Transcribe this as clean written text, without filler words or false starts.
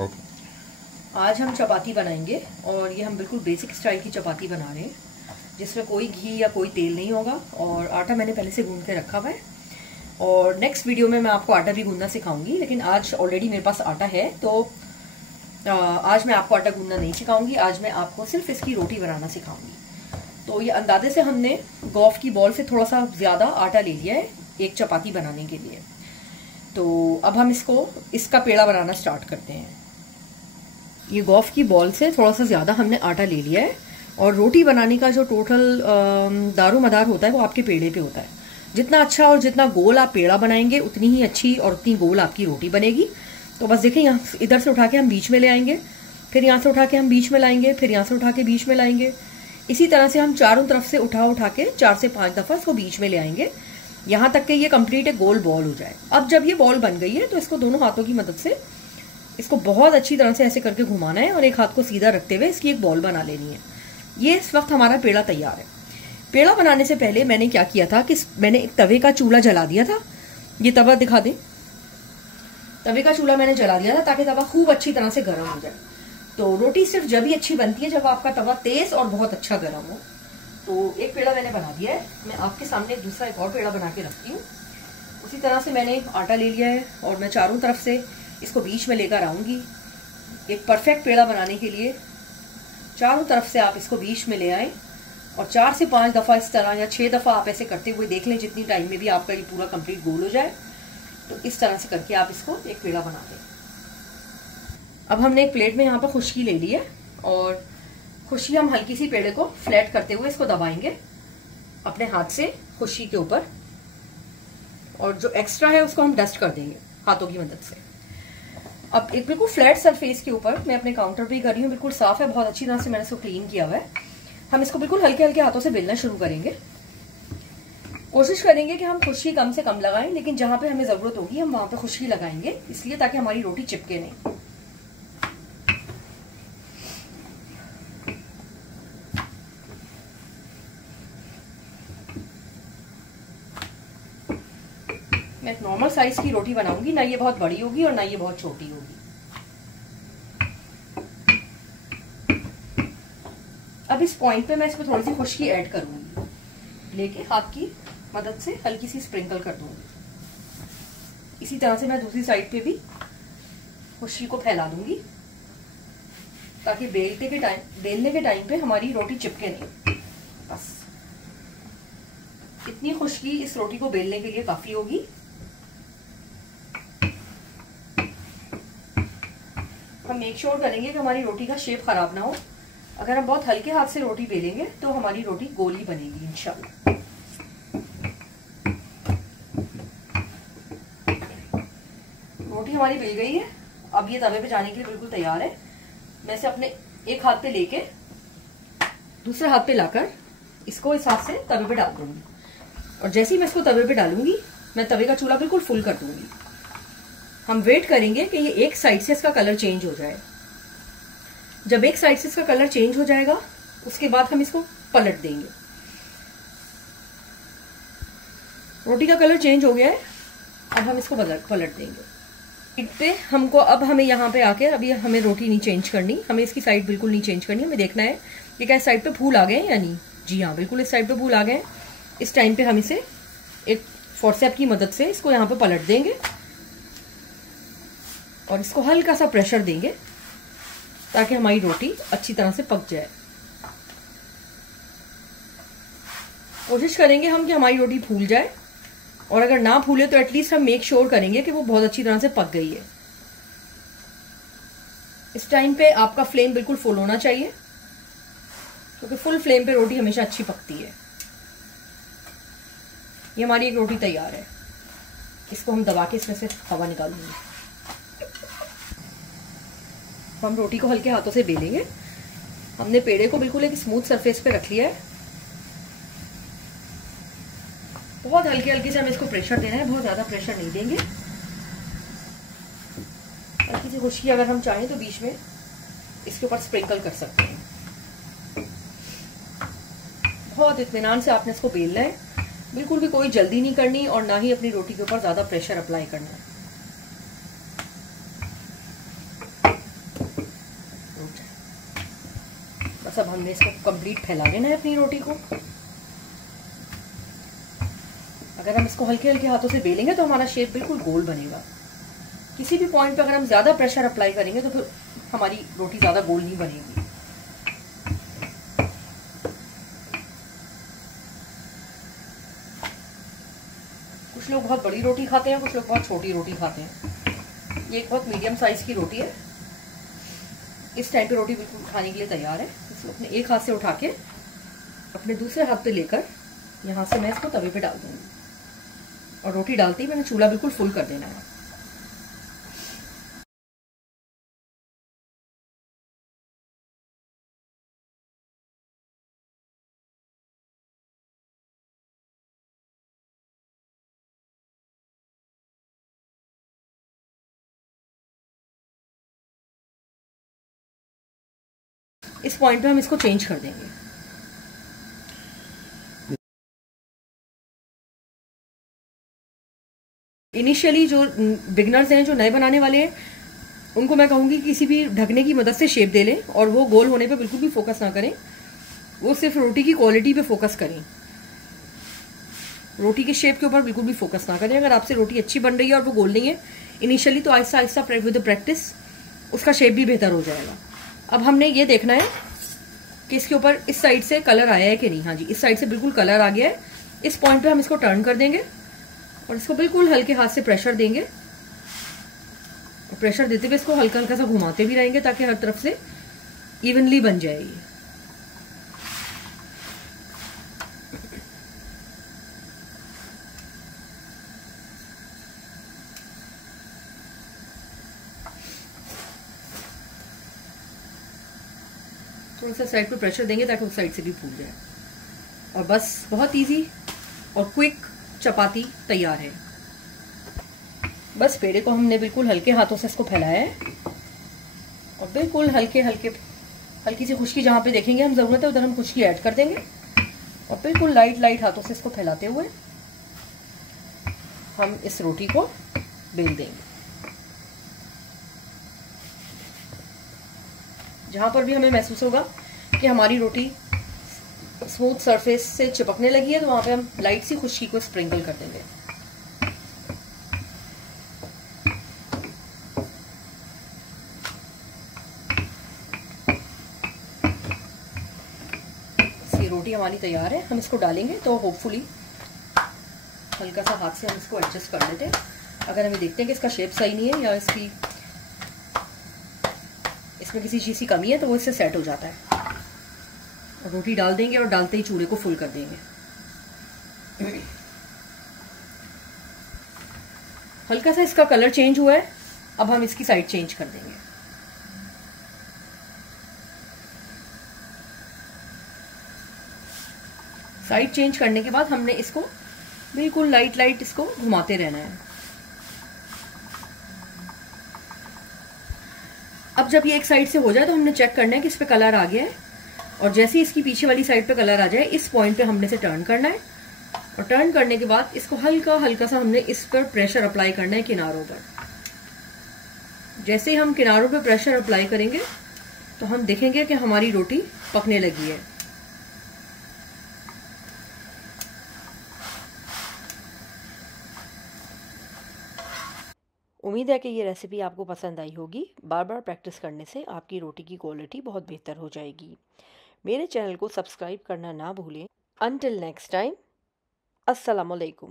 Okay. आज हम चपाती बनाएंगे और ये हम बिल्कुल बेसिक स्टाइल की चपाती बना रहे हैं जिसमें कोई घी या कोई तेल नहीं होगा। और आटा मैंने पहले से गूंद के रखा हुआ है और नेक्स्ट वीडियो में मैं आपको आटा भी गूंदना सिखाऊंगी, लेकिन आज ऑलरेडी मेरे पास आटा है तो आज मैं आपको आटा गूंदना नहीं सिखाऊंगी। आज मैं आपको सिर्फ इसकी रोटी बनाना सिखाऊंगी। तो ये अंदाजे से हमने गोफ की बॉल से थोड़ा सा ज़्यादा आटा ले लिया है एक चपाती बनाने के लिए। तो अब हम इसका पेड़ा बनाना स्टार्ट करते हैं। ये गोफ की बॉल से थोड़ा सा ज़्यादा हमने आटा ले लिया है और रोटी बनाने का जो टोटल दारोमदार होता है वो आपके पेड़े पे होता है। जितना अच्छा और जितना गोल आप पेड़ा बनाएंगे उतनी ही अच्छी और उतनी गोल आपकी रोटी बनेगी। तो बस देखें, यहाँ इधर से उठा के हम बीच में ले आएंगे, फिर यहाँ से उठा के हम बीच में लाएंगे, फिर यहाँ से उठा के बीच में लाएंगे। इसी तरह से हम चारों तरफ से उठा के 4 से 5 दफ़ा इसको बीच में ले आएंगे, यहाँ तक कि ये कंप्लीट एक गोल बॉल हो जाए। अब जब ये बॉल बन गई है तो इसको दोनों हाथों की मदद से इसको बहुत अच्छी तरह से ऐसे करके घुमाना है और एक हाथ को सीधा रखते हुए इसकी एक बॉल बना लेनी है। ये इस वक्त हमारा पेड़ा तैयार है। पेड़ा बनाने से पहले मैंने क्या किया था कि मैंने एक तवे का चूल्हा जला दिया था। ये तवा दिखा दें, तवे का चूल्हा मैंने जला दिया था ताकि तवा खूब अच्छी तरह से गर्म हो जाए। तो रोटी सिर्फ जब ही अच्छी बनती है जब आपका तवा तेज और बहुत अच्छा गर्म हो। तो एक पेड़ा मैंने बना दिया है, मैं आपके सामने दूसरा एक और पेड़ा बना के रखती हूँ। उसी तरह से मैंने आटा ले लिया है और मैं चारों तरफ से इसको बीच में लेकर आऊंगी। एक परफेक्ट पेड़ा बनाने के लिए चारों तरफ से आप इसको बीच में ले आए और 4 से 5 दफ़ा इस तरह या 6 दफ़ा आप ऐसे करते हुए देख लें, जितनी टाइम में भी आपका ये पूरा कंप्लीट गोल हो जाए। तो इस तरह से करके आप इसको एक पेड़ा बना दें। अब हमने एक प्लेट में यहाँ पर खुश्की ले ली है और खुश्की हम हल्की सी पेड़े को फ्लैट करते हुए इसको दबाएंगे अपने हाथ से खुश्की के ऊपर, और जो एक्स्ट्रा है उसको हम डस्ट कर देंगे हाथों की मदद से। अब एक बिल्कुल फ्लैट सरफेस के ऊपर मैं अपने काउंटर पे ही कर रही हूँ, बिल्कुल साफ है, बहुत अच्छी तरह से मैंने इसको क्लीन किया हुआ है। हम इसको बिल्कुल हल्के हल्के हाथों से बेलना शुरू करेंगे। कोशिश करेंगे कि हम खुश्की कम से कम लगाएं, लेकिन जहां पे हमें जरूरत होगी हम वहां पे खुश्की लगाएंगे, इसलिए ताकि हमारी रोटी चिपके नहीं। मैं एक नॉर्मल साइज की रोटी बनाऊंगी, ना ये बहुत बड़ी होगी और ना ये बहुत छोटी होगी। अब इस पॉइंट पे मैं इसमें थोड़ी सी खुश्की ऐड करूंगी, लेके हाथ की मदद से हल्की सी स्प्रिंकल कर दूंगी। इसी तरह से मैं दूसरी साइड पे भी खुश्की को फैला दूंगी ताकि बेलने के टाइम पे हमारी रोटी चिपके नहीं। बस इतनी खुश्की इस रोटी को बेलने के लिए काफी होगी। हम मेक श्योर करेंगे कि हमारी रोटी का शेप खराब ना हो। अगर हम बहुत हल्के हाथ से रोटी बेलेंगे तो हमारी रोटी गोल ही बनेगी इंशाल्लाह। रोटी हमारी बेल गई है, अब ये तवे पे जाने के लिए बिल्कुल तैयार है। मैं इसे अपने एक हाथ पे लेके दूसरे हाथ पे लाकर इसको इस हाथ से तवे पे डाल दूंगी, और जैसे ही मैं इसको तवे पे डालूंगी मैं तवे का चूल्हा बिल्कुल फुल कर दूंगी। हम वेट करेंगे कि ये एक साइड से इसका कलर चेंज हो जाए। जब एक साइड से इसका कलर चेंज हो जाएगा उसके बाद हम इसको पलट देंगे। रोटी का कलर चेंज हो गया है, अब हम इसको पलट देंगे। पे हमको अब हमें यहाँ पे आके अभी हमें रोटी नहीं चेंज करनी, हमें इसकी साइड बिल्कुल नहीं चेंज करनी। हमें देखना है कि क्या इस साइड पे फूल आ गए या नहीं। जी हाँ, बिल्कुल इस साइड पे फूल आ गए। इस टाइम पे हम इसे एक फोर्सेप की मदद से इसको यहाँ पे पलट देंगे और इसको हल्का सा प्रेशर देंगे ताकि हमारी रोटी अच्छी तरह से पक जाए। कोशिश करेंगे हम कि हमारी रोटी फूल जाए, और अगर ना फूले तो एटलीस्ट हम मेक श्योर करेंगे कि वो बहुत अच्छी तरह से पक गई है। इस टाइम पे आपका फ्लेम बिल्कुल फुल होना चाहिए, क्योंकि फुल फ्लेम पे रोटी हमेशा अच्छी पकती है। ये हमारी एक रोटी तैयार है। इसको हम दबा के इसमें से हवा निकालेंगे। हम रोटी को हल्के हाथों से बेलेंगे। हमने पेड़े को बिल्कुल एक स्मूथ सरफेस पे रख लिया है। बहुत हल्के हल्के से हम इसको प्रेशर देना है, बहुत ज्यादा प्रेशर नहीं देंगे। हल्की सी खुश्की अगर हम चाहें तो बीच में इसके ऊपर स्प्रिंकल कर सकते हैं। बहुत इत्मीनान से आपने इसको बेलना है, बिल्कुल भी कोई जल्दी नहीं करनी और ना ही अपनी रोटी के ऊपर ज्यादा प्रेशर अप्लाई करना है। बस अब हमने इसको कंप्लीट फैला देना है अपनी रोटी को। अगर हम इसको हल्के हल्के हाथों से बेलेंगे तो हमारा शेप बिल्कुल गोल बनेगा। किसी भी पॉइंट पे अगर हम ज्यादा प्रेशर अप्लाई करेंगे तो फिर हमारी रोटी ज्यादा गोल नहीं बनेगी। कुछ लोग बहुत बड़ी रोटी खाते हैं, कुछ लोग बहुत छोटी रोटी खाते हैं। ये एक बहुत मीडियम साइज की रोटी है। इस टाइम पे रोटी बिल्कुल खाने के लिए तैयार है। इसको अपने एक हाथ से उठा के अपने दूसरे हाथ पे लेकर यहाँ से मैं इसको तवे पे डाल दूंगी, और रोटी डालते ही मैंने चूल्हा बिल्कुल फुल कर देना है। इस पॉइंट पे हम इसको चेंज कर देंगे। इनिशियली जो बिगनर्स हैं, जो नए बनाने वाले हैं, उनको मैं कहूंगी किसी भी ढकने की मदद से शेप दे लें, और वो गोल होने पे बिल्कुल भी फोकस ना करें। वो सिर्फ रोटी की क्वालिटी पे फोकस करें, रोटी के शेप के ऊपर बिल्कुल भी फोकस ना करें। अगर आपसे रोटी अच्छी बन रही है और वो गोल नहीं है इनिशियली, तो आहिस्ता आहिस्ता विद प्रैक्टिस उसका शेप भी बेहतर हो जाएगा। अब हमने ये देखना है कि इसके ऊपर इस साइड से कलर आया है कि नहीं। हाँ जी, इस साइड से बिल्कुल कलर आ गया है। इस पॉइंट पे हम इसको टर्न कर देंगे और इसको बिल्कुल हल्के हाथ से प्रेशर देंगे। प्रेशर देते हुए इसको हल्का हल्का सा घुमाते भी रहेंगे ताकि हर तरफ से इवनली बन जाए ये। थोड़ा सा साइड पे प्रेशर देंगे ताकि उस साइड से भी फूल जाए। और बस बहुत इजी और क्विक चपाती तैयार है। बस पेड़े को हमने बिल्कुल हल्के हाथों से इसको फैलाया है, और बिल्कुल हल्के हल्के हल्की सी खुश्की जहां पे देखेंगे हम जरूरत है उधर हम खुश्की ऐड कर देंगे, और बिल्कुल लाइट लाइट हाथों से इसको फैलाते हुए हम इस रोटी को बेल देंगे। जहां पर भी हमें महसूस होगा कि हमारी रोटी स्मूथ सरफेस से चिपकने लगी है, तो वहां पे हम लाइट सी खुश्की को स्प्रिंकल कर देंगे। ये रोटी हमारी तैयार है। हम इसको डालेंगे तो होपफुली हल्का सा हाथ से हम इसको एडजस्ट कर लेते हैं। अगर हमें देखते हैं कि इसका शेप सही नहीं है या इसमें किसी चीज की कमी है, तो वो इससे सेट हो जाता है। और रोटी डाल देंगे और डालते ही चूल्हे को फुल कर देंगे। हल्का सा इसका कलर चेंज हुआ है। अब हम इसकी साइड चेंज कर देंगे। साइड चेंज करने के बाद हमने इसको बिल्कुल लाइट लाइट इसको घुमाते रहना है। अब जब ये एक साइड से हो जाए तो हमने चेक करना है कि इस पे कलर आ गया है, और जैसे ही इसकी पीछे वाली साइड पे कलर आ जाए इस पॉइंट पे हमने इसे टर्न करना है, और टर्न करने के बाद इसको हल्का हल्का सा हमने इस पर प्रेशर अप्लाई करना है किनारों पर। जैसे ही हम किनारों पे प्रेशर अप्लाई करेंगे तो हम देखेंगे कि हमारी रोटी पकने लगी है। उम्मीद है कि ये रेसिपी आपको पसंद आई होगी। बार बार प्रैक्टिस करने से आपकी रोटी की क्वालिटी बहुत बेहतर हो जाएगी। मेरे चैनल को सब्सक्राइब करना ना भूलें। Until next time, Assalamu alaikum.